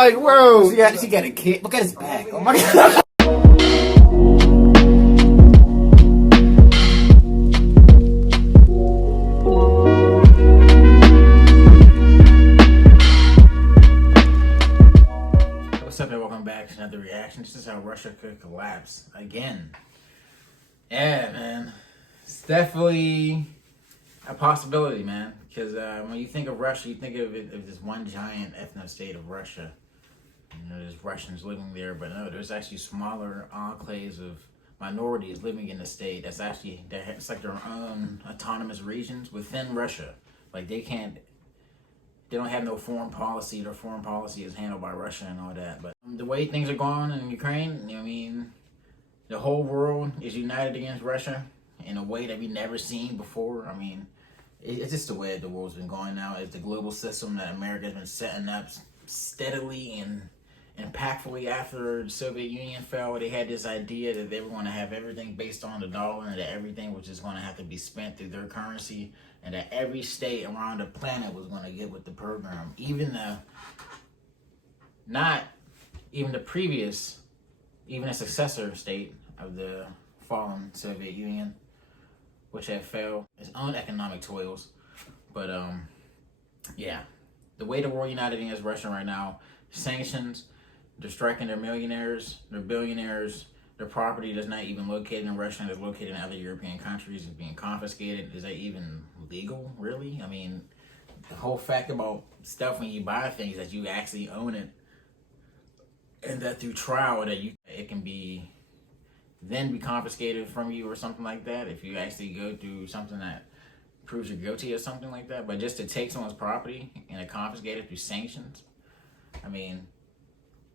like, bro, yeah, she got a kid. Look at his back. Oh my god. What's up, and welcome back to another reaction. This is how Russia could collapse again. Yeah, man, it's definitely a possibility, man. Because when you think of Russia, you think of it as this one giant ethno-state of Russia. You know, there's Russians living there, but no, there's actually smaller enclaves of minorities living in the state. That's actually, it's like their own autonomous regions within Russia. Like they don't have no foreign policy. Their foreign policy is handled by Russia and all that. But the way things are going in Ukraine, you know what I mean, the whole world is united against Russia in a way that we've never seen before. I mean, it's just the way the world's been going now. It's the global system that America's been setting up steadily and impactfully after the Soviet Union fell. They had this idea that they were going to have everything based on the dollar, and that everything was just going to have to be spent through their currency, and that every state around the planet was going to get with the program. Even a successor state of the fallen Soviet Union, which had failed its own economic toils. But yeah, the way the world united against Russia right now, sanctions, they're striking their millionaires, their billionaires, their property that's not even located in Russia, that's located in other European countries, is being confiscated. Is that even legal, really? I mean, the whole fact about stuff when you buy things that you actually own it, and that through trial that it can be then be confiscated from you or something like that if you actually go through something that proves you're guilty or something like that. But just to take someone's property and to confiscate it through sanctions, I mean,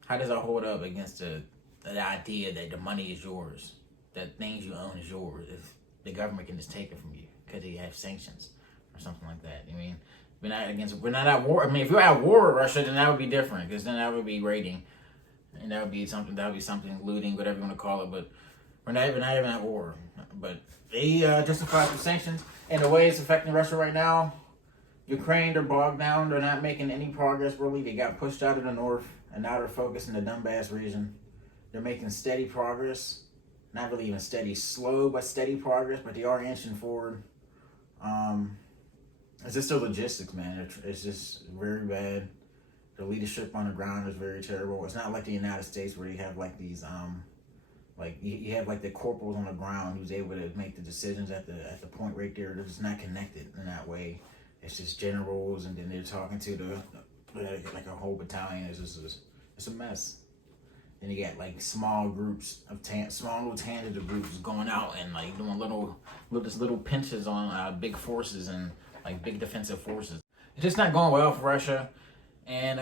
how does that hold up against the idea that the money is yours, that things you own is yours, if the government can just take it from you because they have sanctions or something like that? I mean, we're not at war. I mean, if you're at war with Russia, then that would be different, because then that would be raiding, and that would be something, looting, whatever you want to call it. But we're not even at war. But they justify the sanctions, and the way it's affecting Russia right now, Ukraine, they're bogged down. They're not making any progress, really. They got pushed out of the north, and now they're focused in the Donbass region. They're making steady progress. Not really even steady, slow, but steady progress, but they are inching forward. It's just the logistics, man. It's just very bad. The leadership on the ground is very terrible. It's not like the United States where you have like these like you have like the corporals on the ground who's able to make the decisions at the point right there. They're just not connected in that way. It's just generals, and then they're talking to like a whole battalion. It's a mess. Then you got like small groups of small little tangent groups going out and like doing little pinches on big forces and like big defensive forces. It's just not going well for Russia, and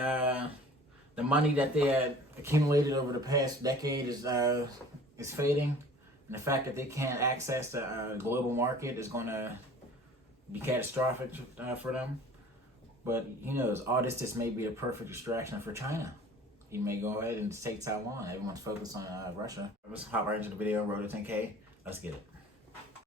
the money that they had accumulated over the past decade is fading, and the fact that they can't access the global market is going to be catastrophic for them. But who knows? All this just may be a perfect distraction for China. He may go ahead and take Taiwan. Everyone's focused on Russia. Let's hop right into the video. Road to 10K. Let's get it.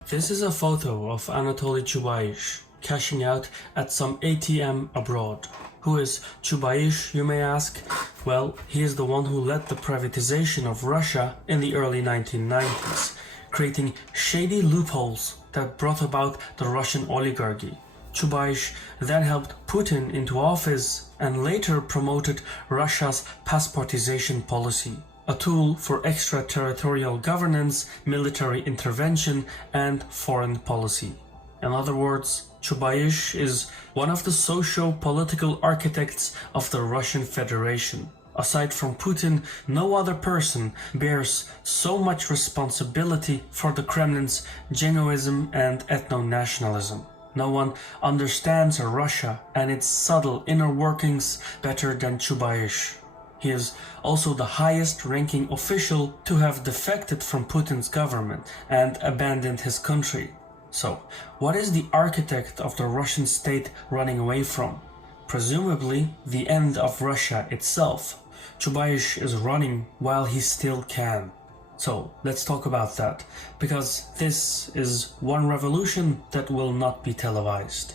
This is a photo of Anatoly Chubaish cashing out at some ATM abroad. Who is Chubaish, you may ask? Well, he is the one who led the privatization of Russia in the early 1990s, creating shady loopholes that brought about the Russian oligarchy. Chubaish then helped Putin into office and later promoted Russia's passportization policy, a tool for extraterritorial governance, military intervention, and foreign policy. In other words, Chubaish is one of the socio-political architects of the Russian Federation. Aside from Putin, no other person bears so much responsibility for the Kremlin's jingoism and ethno-nationalism. No one understands Russia and its subtle inner workings better than Chubaish. He is also the highest-ranking official to have defected from Putin's government and abandoned his country. So, what is the architect of the Russian state running away from? Presumably, the end of Russia itself. Chubaish is running while he still can. So, let's talk about that, because this is one revolution that will not be televised.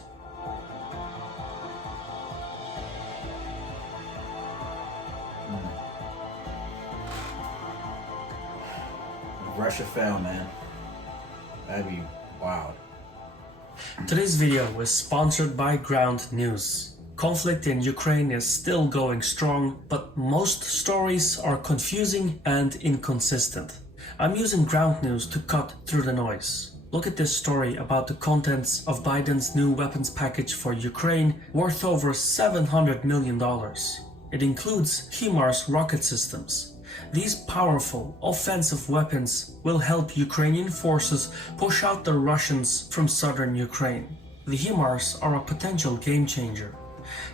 Russia fell, man. That'd be wild. Today's video is sponsored by Ground News. Conflict in Ukraine is still going strong, but most stories are confusing and inconsistent. I'm using Ground News to cut through the noise. Look at this story about the contents of Biden's new weapons package for Ukraine, worth over $700 million. It includes HIMARS rocket systems. These powerful offensive weapons will help Ukrainian forces push out the Russians from southern Ukraine. The HIMARS are a potential game changer.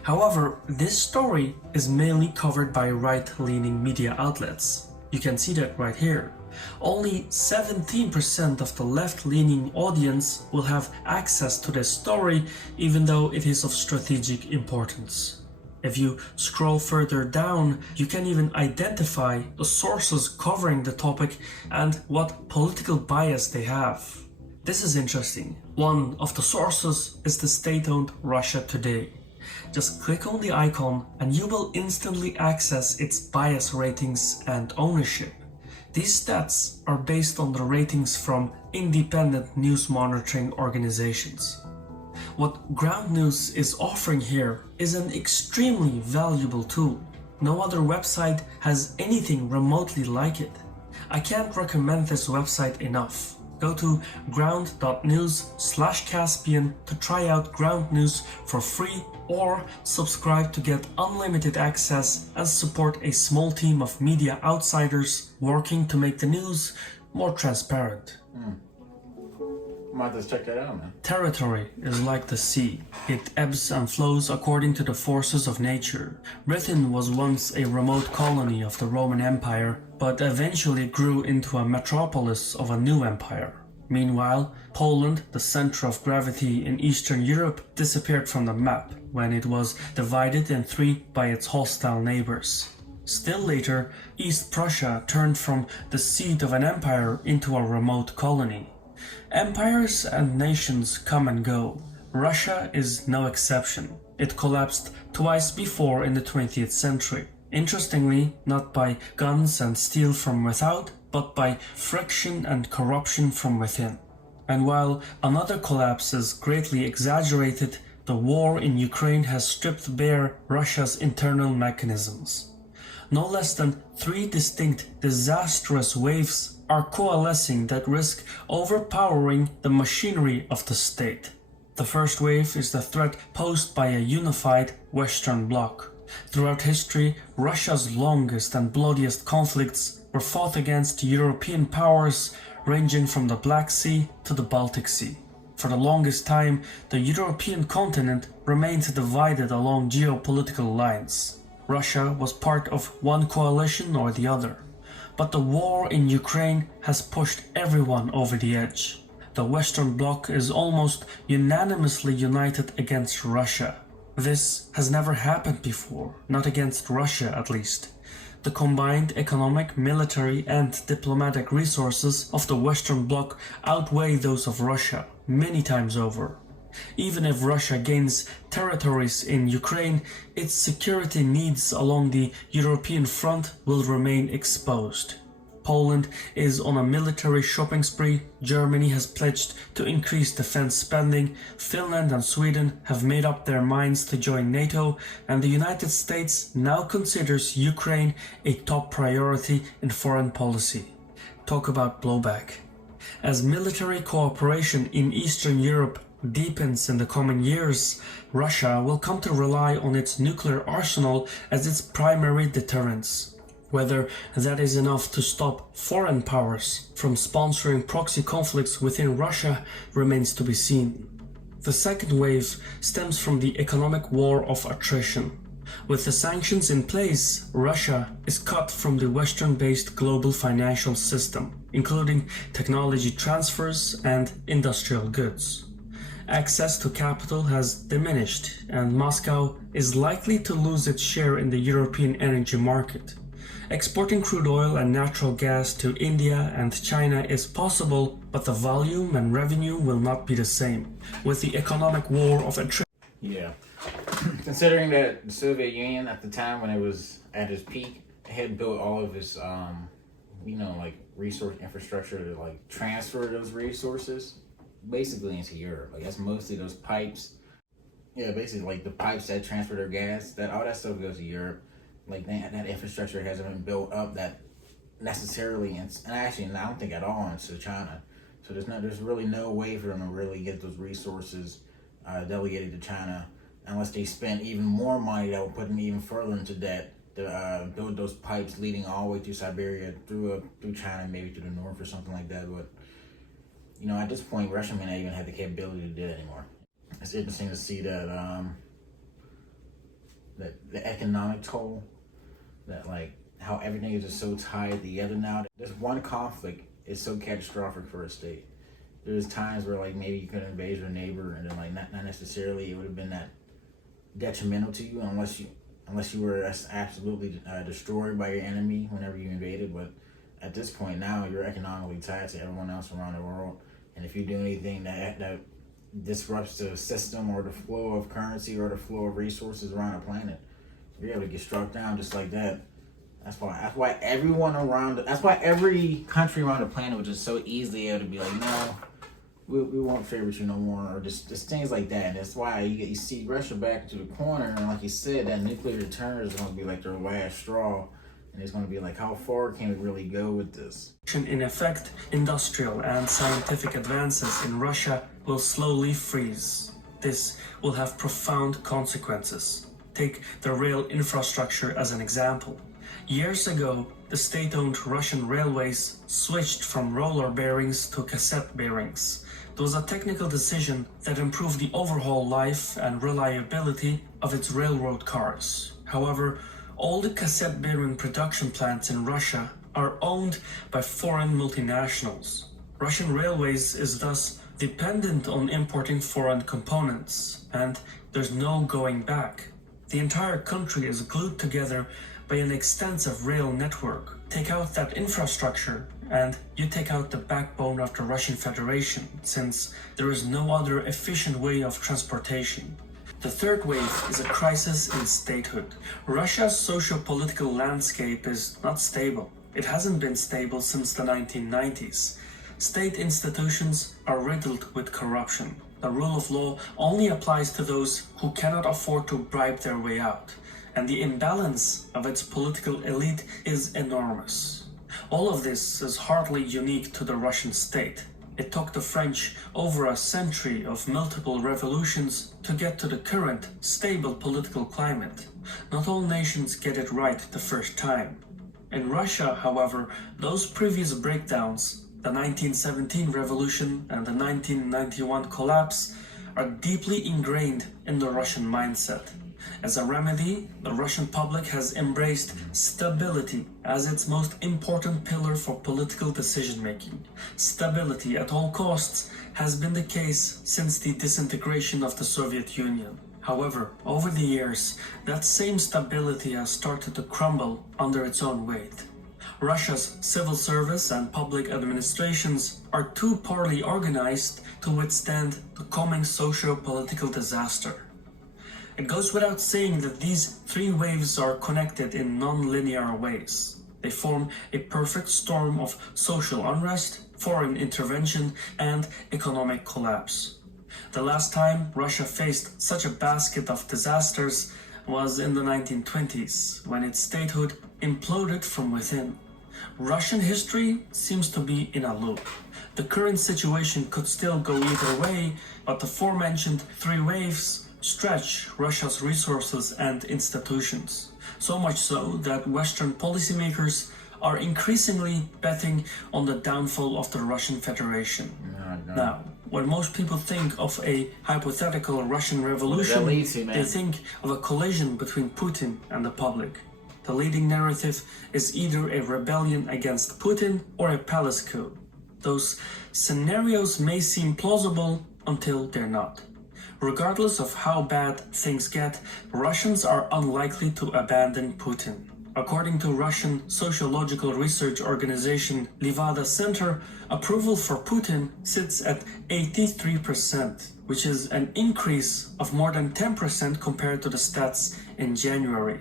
However, this story is mainly covered by right-leaning media outlets. You can see that right here. Only 17% of the left-leaning audience will have access to this story, even though it is of strategic importance. If you scroll further down, you can even identify the sources covering the topic and what political bias they have. This is interesting. One of the sources is the state-owned Russia Today. Just click on the icon and you will instantly access its bias ratings and ownership. These stats are based on the ratings from independent news monitoring organizations. What Ground News is offering here is an extremely valuable tool. No other website has anything remotely like it. I can't recommend this website enough. Go to ground.news/Caspian to try out Ground News for free or subscribe to get unlimited access and support a small team of media outsiders working to make the news more transparent. Might just check that out, man. Territory is like the sea. It ebbs and flows according to the forces of nature. Britain was once a remote colony of the Roman Empire, but eventually grew into a metropolis of a new empire. Meanwhile, Poland, the center of gravity in Eastern Europe, disappeared from the map when it was divided in three by its hostile neighbors. Still later, East Prussia turned from the seat of an empire into a remote colony. Empires and nations come and go. Russia is no exception. It collapsed twice before in the 20th century. Interestingly, not by guns and steel from without, but by friction and corruption from within. And while another collapse is greatly exaggerated, the war in Ukraine has stripped bare Russia's internal mechanisms. No less than 3 distinct disastrous waves are coalescing that risk overpowering the machinery of the state. The first wave is the threat posed by a unified Western bloc. Throughout history, Russia's longest and bloodiest conflicts were fought against European powers ranging from the Black Sea to the Baltic Sea. For the longest time, the European continent remained divided along geopolitical lines. Russia was part of one coalition or the other. But the war in Ukraine has pushed everyone over the edge. The Western Bloc is almost unanimously united against Russia. This has never happened before, not against Russia at least. The combined economic, military and diplomatic resources of the Western Bloc outweigh those of Russia many times over. Even if Russia gains territories in Ukraine, its security needs along the European front will remain exposed. Poland is on a military shopping spree, Germany has pledged to increase defense spending, Finland and Sweden have made up their minds to join NATO, and the United States now considers Ukraine a top priority in foreign policy. Talk about blowback. As military cooperation in Eastern Europe deepens in the coming years, Russia will come to rely on its nuclear arsenal as its primary deterrence. Whether that is enough to stop foreign powers from sponsoring proxy conflicts within Russia remains to be seen. The second wave stems from the economic war of attrition. With the sanctions in place, Russia is cut from the Western-based global financial system, including technology transfers and industrial goods. Access to capital has diminished, and Moscow is likely to lose its share in the European energy market. Exporting crude oil and natural gas to India and China is possible, but the volume and revenue will not be the same. With the economic war of attrition. Yeah. Considering that the Soviet Union at the time when it was at its peak had built all of its like resource infrastructure to like transfer those resources basically into Europe. Like that's mostly those pipes. Yeah, basically like the pipes that transfer their gas, that all that stuff goes to Europe. Like that infrastructure hasn't been built up that necessarily, and actually I don't think at all into China. So there's really no way for them to really get those resources delegated to China unless they spend even more money that will put them even further into debt to build those pipes leading all the way through Siberia, through China, maybe to the north or something like that. But at this point, Russia may not even have the capability to do that anymore. It's interesting to see that that the economic toll, that like how everything is just so tied together now. This one conflict is so catastrophic for a state. There's times where like maybe you could invade your neighbor and then like not necessarily it would have been that detrimental to you unless you were absolutely destroyed by your enemy whenever you invaded. But at this point now, you're economically tied to everyone else around the world, and if you do anything that disrupts the system or the flow of currency or the flow of resources around the planet, you're able to get struck down just like that. That's why every country around the planet was just so easily able to be like, no, we won't favor you no more, or just things like that. And that's why you see Russia back to the corner, and like you said, that nuclear deterrent is going to be like their last straw, and it's going to be like, how far can we really go with this? In effect, industrial and scientific advances in Russia will slowly freeze. This will have profound consequences. Take the rail infrastructure as an example. Years ago, the state-owned Russian railways switched from roller bearings to cassette bearings. It was a technical decision that improved the overhaul life and reliability of its railroad cars. However, all the cassette bearing production plants in Russia are owned by foreign multinationals. Russian Railways is thus dependent on importing foreign components, and there's no going back. The entire country is glued together by an extensive rail network. Take out that infrastructure and you take out the backbone of the Russian Federation, since there is no other efficient way of transportation. The third wave is a crisis in statehood. Russia's socio-political landscape is not stable. It hasn't been stable since the 1990s. State institutions are riddled with corruption. The rule of law only applies to those who cannot afford to bribe their way out, and the imbalance of its political elite is enormous. All of this is hardly unique to the Russian state. It took the French over a century of multiple revolutions to get to the current, stable political climate. Not all nations get it right the first time. In Russia, however, those previous breakdowns, the 1917 revolution and the 1991 collapse, are deeply ingrained in the Russian mindset. As a remedy, the Russian public has embraced stability as its most important pillar for political decision-making. Stability at all costs has been the case since the disintegration of the Soviet Union. However, over the years, that same stability has started to crumble under its own weight. Russia's civil service and public administrations are too poorly organized to withstand the coming socio-political disaster. It goes without saying that these three waves are connected in non-linear ways. They form a perfect storm of social unrest, foreign intervention, and economic collapse. The last time Russia faced such a basket of disasters was in the 1920s, when its statehood imploded from within. Russian history seems to be in a loop. The current situation could still go either way, but the aforementioned three waves stretch Russia's resources and institutions. So much so that Western policymakers are increasingly betting on the downfall of the Russian Federation. Now, when most people think of a hypothetical Russian revolution, they think of a collision between Putin and the public. The leading narrative is either a rebellion against Putin or a palace coup. Those scenarios may seem plausible until they're not. Regardless of how bad things get, Russians are unlikely to abandon Putin. According to Russian sociological research organization Levada Center, approval for Putin sits at 83%, which is an increase of more than 10% compared to the stats in January.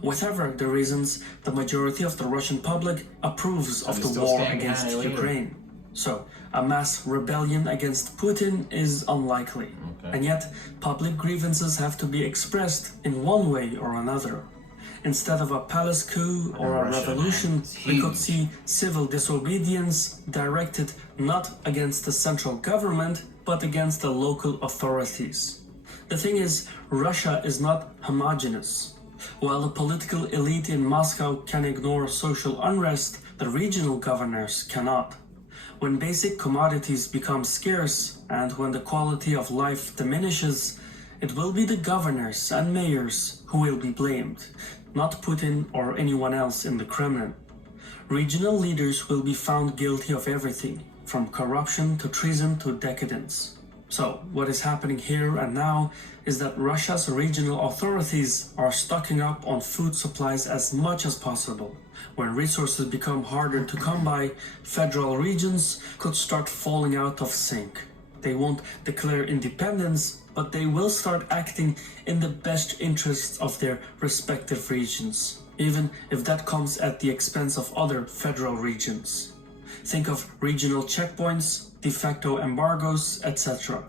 Whatever the reasons, the majority of the Russian public approves of the war against Ukraine. So, a mass rebellion against Putin is unlikely. And yet, public grievances have to be expressed in one way or another. Instead of a palace coup or a revolution, we could see civil disobedience directed not against the central government, but against the local authorities. The thing is, Russia is not homogeneous. While the political elite in Moscow can ignore social unrest, the regional governors cannot. When basic commodities become scarce and when the quality of life diminishes, it will be the governors and mayors who will be blamed, not Putin or anyone else in the Kremlin. Regional leaders will be found guilty of everything, from corruption to treason to decadence. So, what is happening here and now is that Russia's regional authorities are stocking up on food supplies as much as possible. When resources become harder to come by, federal regions could start falling out of sync. They won't declare independence, but they will start acting in the best interests of their respective regions, even if that comes at the expense of other federal regions. Think of regional checkpoints, de facto embargoes, etc.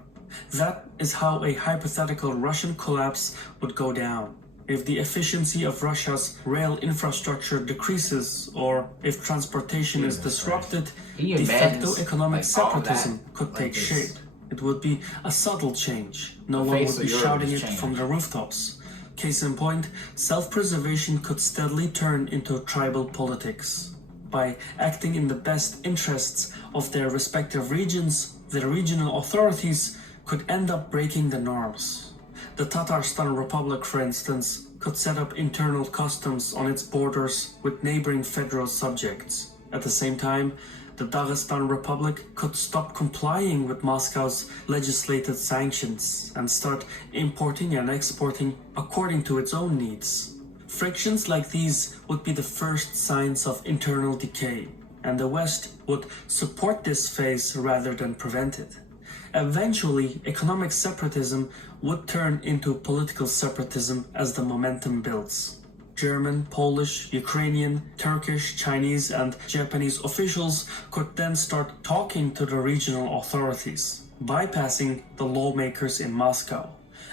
That is how a hypothetical Russian collapse would go down. If the efficiency of Russia's rail infrastructure decreases, or if transportation is disrupted, de facto economic separatism could take shape. It would be a subtle change. No one would be shouting it from the rooftops. Case in point, self-preservation could steadily turn into tribal politics. By acting in the best interests of their respective regions, the regional authorities could end up breaking the norms. The Tatarstan Republic, for instance, could set up internal customs on its borders with neighboring federal subjects. At the same time, the Dagestan Republic could stop complying with Moscow's legislated sanctions and start importing and exporting according to its own needs. Frictions like these would be the first signs of internal decay, and the West would support this phase rather than prevent it. Eventually, economic separatism would turn into political separatism as the momentum builds. German, Polish, Ukrainian, Turkish, Chinese, and Japanese officials could then start talking to the regional authorities, bypassing the lawmakers in Moscow.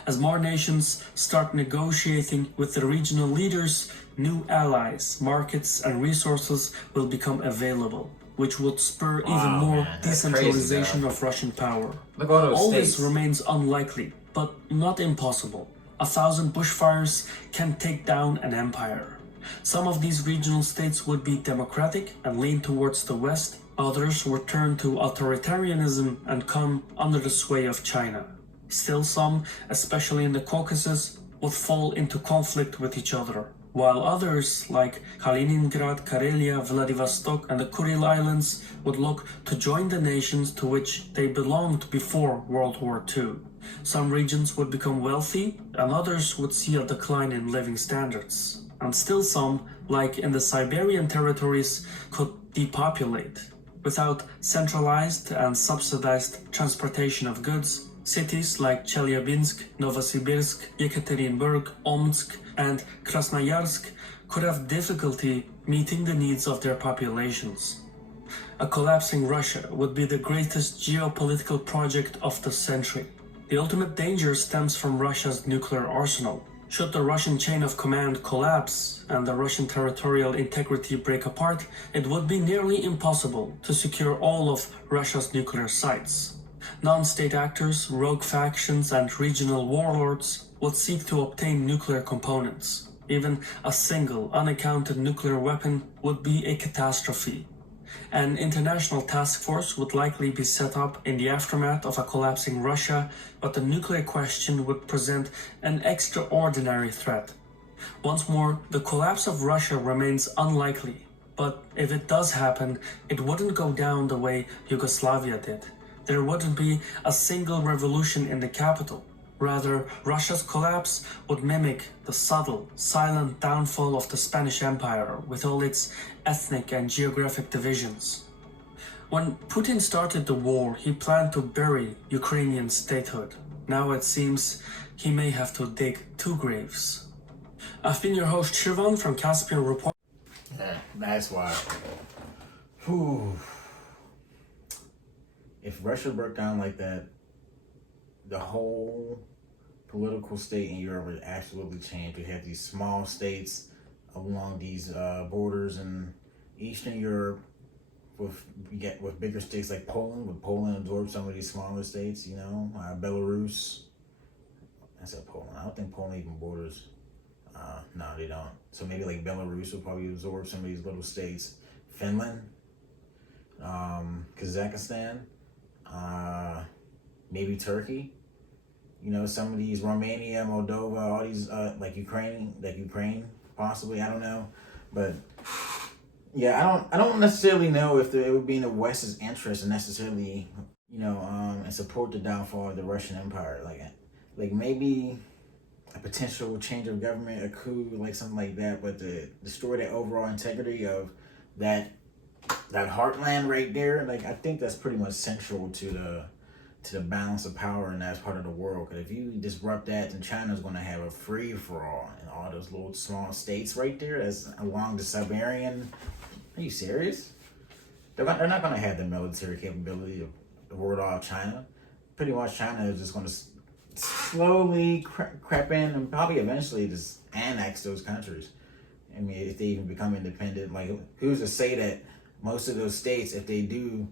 As more nations start negotiating with the regional leaders, new allies, markets, and resources will become available, which would spur even more decentralization of Russian power. All this remains unlikely, but not impossible. 1,000 bushfires can take down an empire. Some of these regional states would be democratic and lean towards the West. Others would turn to authoritarianism and come under the sway of China. Still some, especially in the Caucasus, would fall into conflict with each other, while others, like Kaliningrad, Karelia, Vladivostok, and the Kuril Islands, would look to join the nations to which they belonged before World War II. Some regions would become wealthy, and others would see a decline in living standards. And still some, like in the Siberian territories, could depopulate. Without centralized and subsidized transportation of goods, cities like Chelyabinsk, Novosibirsk, Yekaterinburg, Omsk, and Krasnoyarsk could have difficulty meeting the needs of their populations. A collapsing Russia would be the greatest geopolitical project of the century. The ultimate danger stems from Russia's nuclear arsenal. Should the Russian chain of command collapse and the Russian territorial integrity break apart, it would be nearly impossible to secure all of Russia's nuclear sites. Non-state actors, rogue factions, and regional warlords would seek to obtain nuclear components. Even a single, unaccounted nuclear weapon would be a catastrophe. An international task force would likely be set up in the aftermath of a collapsing Russia, but the nuclear question would present an extraordinary threat. Once more, the collapse of Russia remains unlikely, but if it does happen, it wouldn't go down the way Yugoslavia did. There wouldn't be a single revolution in the capital. Rather, Russia's collapse would mimic the subtle, silent downfall of the Spanish Empire with all its ethnic and geographic divisions. When Putin started the war, he planned to bury Ukrainian statehood. Now it seems he may have to dig two graves. I've been your host Shirvan from Caspian Report. Yeah, that's why. Whew. If Russia broke down like that, the whole political state in Europe would absolutely change. We have these small states along these borders in Eastern Europe with bigger states like Poland. Would Poland absorb some of these smaller states? You know, Belarus. I said Poland. I don't think Poland even borders. No, they don't. So maybe like Belarus will probably absorb some of these little states. Finland, Kazakhstan, maybe Turkey. You know, some of these Romania, Moldova, all these like Ukraine possibly. I don't know, but yeah, I don't necessarily know if it would be in the West's interest and necessarily, you know, and support the downfall of the Russian Empire. Like maybe a potential change of government, a coup, like something like that, but to destroy the overall integrity of that heartland right there, like I think that's pretty much central to the balance of power in that part of the world. Because if you disrupt that, then China's going to have a free for all in all those little small states right there. That's along the Siberian. Are you serious? They're not going to have the military capability to ward off China. Pretty much, China is just going to slowly creep in and probably eventually just annex those countries. I mean, if they even become independent, like who's to say that most of those states, if they do,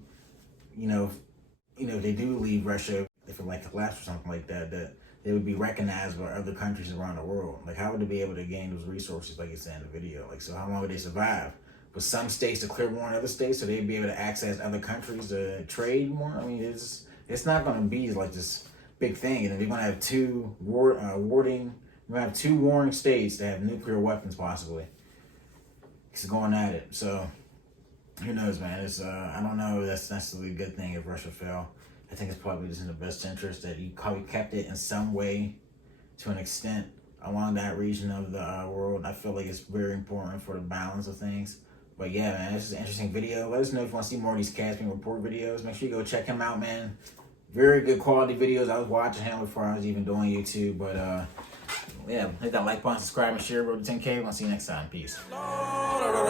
if they do leave Russia, if it like collapse or something like that, that they would be recognized by other countries around the world. Like how would they be able to gain those resources, like you said in the video? Like, so how long would they survive? For some states to clear more than other states, so they'd be able to access other countries to trade more. I mean, it's not going to be like this big thing, and they're going to have two warring states that have nuclear weapons possibly. It's going at it. So who knows, man? It's I don't know if that's necessarily a good thing if Russia fell. I think it's probably just in the best interest that you probably kept it in some way, to an extent, along that region of the world. I feel like it's very important for the balance of things. But yeah, man, this is an interesting video. Let us know if you want to see more of these Caspian Report videos. Make sure you go check him out, man. Very good quality videos. I was watching him before I was even doing YouTube. But yeah, hit that like button, subscribe, and share. Road to 10K. I'll see you next time. Peace. Da da da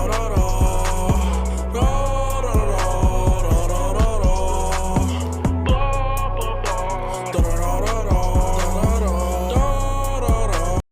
da da.